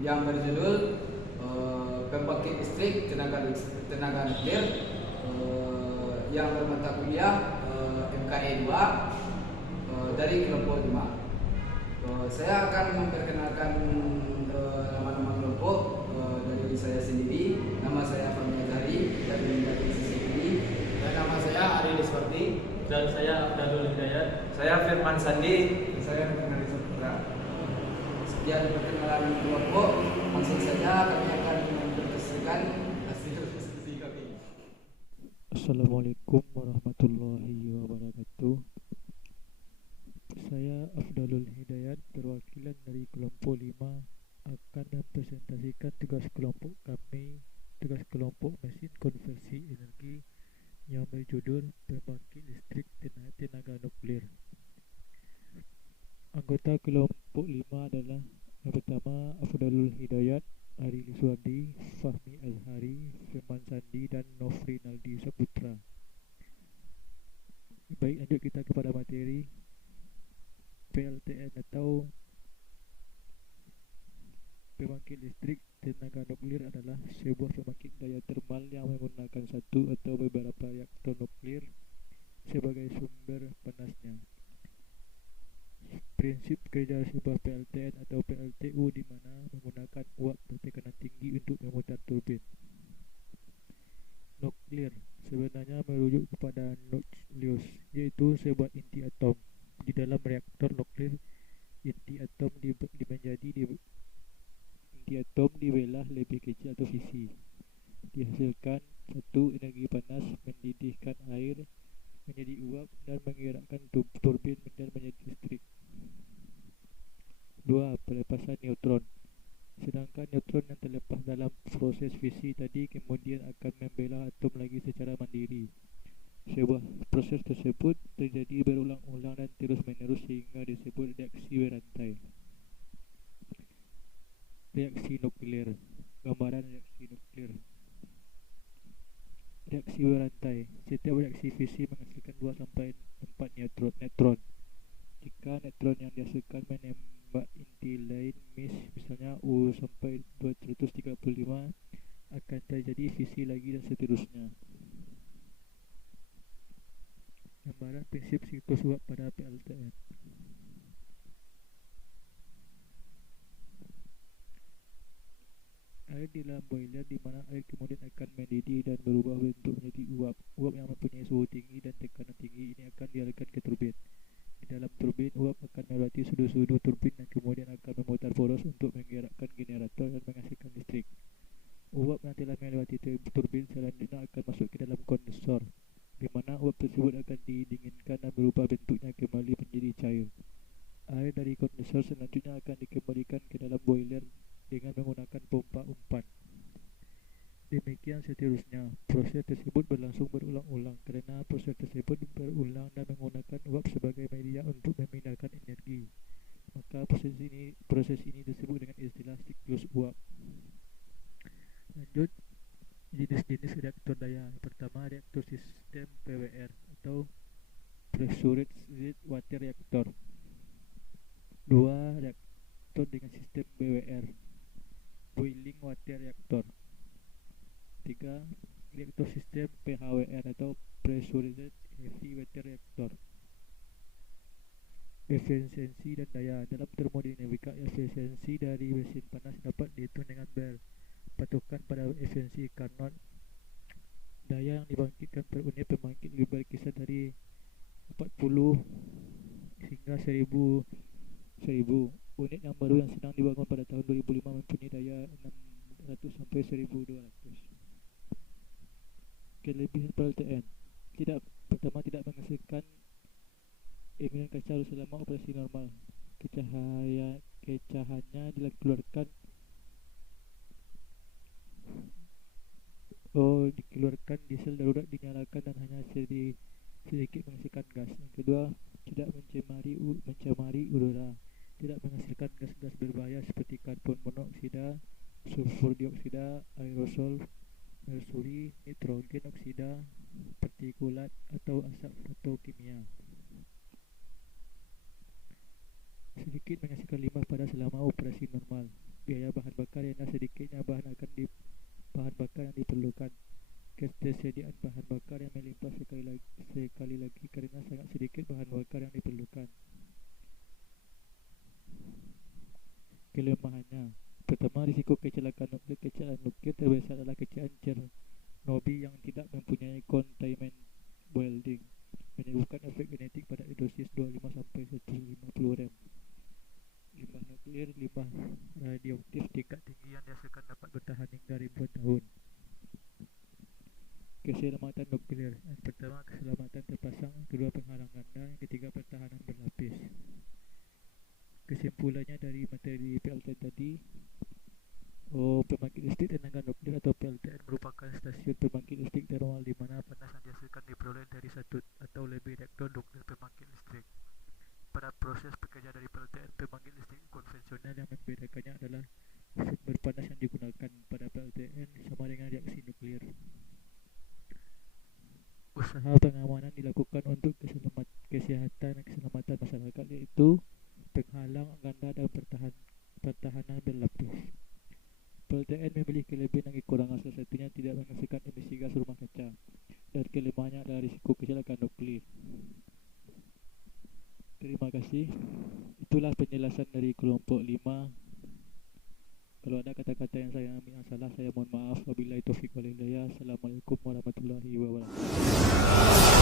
yang berjudul pembangkit listrik tenaga nuklir yang bermata kuliah MKE 2 dari kelompok 5. Saya akan memperkenalkan nama-nama kelompok dari saya sendiri. Nama saya Fahmi Azhari dari sisi dan nama saya Ari Liswardi. Dan saya Abdul Hidayat. Saya Firman Sandi. Saya Nurul Saputra. Sekian perkenalan kelompok. Langsung saja kami akan mempresentasikan hasil diskusi kami. Assalamualaikum warahmatullahi wabarakatuh. Saya Afdalul Hidayat, perwakilan dari kelompok 5, akan mempresentasikan tugas kelompok kami, tugas kelompok mesin konversi energi yang berjudul pembangkit listrik tenaga nuklir. Anggota kelompok 5 adalah yang pertama Afdalul Hidayat, Ari Liswardi, Fahmi Azhari, Firman Sandi, dan Nofri Naldi Saputra. Baik, lanjut kita kepada materi. PLTN atau pembangkit listrik tenaga nuklir adalah sebuah pembangkit daya termal yang menggunakan satu atau beberapa reaktor nuklir sebagai sumber panasnya. Prinsip kerja sebuah PLTN atau PLTU di mana menggunakan uap bertekanan tinggi untuk memutar turbin. Nuklir sebenarnya merujuk kepada nukleus, yaitu sebuah inti atom. Di dalam reaktor nuklir, inti atom inti atom dibelah lebih kecil atau fisi. Dihasilkan satu, energi panas mendidihkan air menjadi uap dan menggerakkan turbin dan menjadi listrik. 2. Pelepasan neutron. Sedangkan neutron yang terlepas dalam proses fisi tadi kemudian akan membelah atom lagi secara mandiri. Sebuah proses tersebut terjadi berulang-ulang dan terus-menerus sehingga disebut reaksi berantai. Reaksi nuklir. Gambaran reaksi nuklir. Reaksi berantai. Setiap reaksi fisi menghasilkan 2 sampai 4 neutron. Jika neutron yang dihasilkan menembak inti lain, misalnya U sampai 235, akan terjadi fisi lagi dan seterusnya. Gambaran prinsip siklus uap pada PLTN. Air di dalam boiler di mana air kemudian akan mendidih dan berubah bentuk menjadi uap. Uap yang mempunyai suhu tinggi dan tekanan tinggi ini akan dialirkan ke turbin. Di dalam turbin, uap akan melewati sudut-sudut turbin dan kemudian akan memutar poros untuk menggerakkan generator dan menghasilkan listrik. Uap yang telah melewati turbin selanjutnya akan masuk ke dalam kondensor, di mana uap tersebut akan didinginkan dan berubah bentuknya kembali menjadi cair. Air dari kondensor selanjutnya akan dikembalikan ke dalam boiler dengan menggunakan pompa umpan. Demikian seterusnya. Proses tersebut berlangsung berulang-ulang kerana proses tersebut berulang dan menggunakan uap sebagai media untuk memindahkan energi. Maka proses ini disebut dengan istilah siklus uap. Lanjut, jenis-jenis reaktor daya. Yang pertama, reaktor sistem PWR atau Pressurized Water Reactor. 2. Reaktor dengan sistem BWR, Boiling Water Reactor. 3. Reaktor sistem PHWR atau Pressurized Heavy Water Reactor. Efisiensi dan daya. Dalam termodinamika, efisiensi dari mesin panas dapat dihitung dengan berpatokan pada efisiensi Carnot. Daya yang dibangkitkan per unit pembangkit berkisar dari 40 hingga 1000. Unit yang baru yang sedang dibangun pada tahun 2005 mempunyai daya 600 sampai 1200. Kelebihan PLTN. Pertama, tidak menghasilkan emisi kacau selama operasi normal. Kecahannya dikeluarkan diesel darurat dinyalakan dan hanya sedikit menghasilkan gas. Yang kedua, tidak mencemari udara. Tidak menghasilkan gas-gas berbahaya seperti karbon monoksida, sulfur dioksida, aerosol, mersuri, nitrogen oksida, partikulat atau asap fotokimia. sedikit menghasilkan limbah pada selama operasi normal. Biaya bahan bakar ialah sedikitnya bahan bakar yang diperlukan. Ketersediaan bahan bakar yang melimpah sekali lagi kerana sangat sedikit bahan bakar yang diperlukan. Kelemahannya, pertama, risiko kecelakaan nuklir terbesar adalah kecelakaan Chernobyl yang tidak mempunyai containment welding, menyebabkan efek genetik pada dosis 25-150 rem. Limbah nuklir, limbah radioaktif tingkat tinggi yang dihasilkan dapat bertahan hingga ribuan tahun. Keselamatan nuklir. Yang pertama, keselamatan terpasang, kedua, penghalang ganda, yang ketiga, pertahanan berlapis. Kesimpulannya dari materi PLTN tadi, pembangkit listrik tenaga nuklir atau PLTN merupakan stasiun pembangkit listrik termal di mana panas yang dihasilkan diperoleh dari satu atau lebih reaktor nuklir pembangkit listrik. Pada proses bekerja dari PLTN pembangkit listrik konvensional, yang membedakannya adalah sumber panas yang digunakan pada PLTN sama dengan reaksi nuklir. Usaha pengamanan dilakukan untuk kesehatan dan keselamatan masyarakat, yaitu penghalang ganda dan pertahanan berlapis. PLTN memiliki kelebihan dan kekurangan, salah satunya tidak menghasilkan emisi gas rumah kaca, dan kelemahannya adalah risiko kecelakaan nuklir. Terima kasih. Itulah penjelasan dari kelompok 5. Kalau ada kata-kata yang saya ambil yang salah, saya mohon maaf. Wabillahi taufiq wal hidayah. Assalamualaikum warahmatullahi wabarakatuh.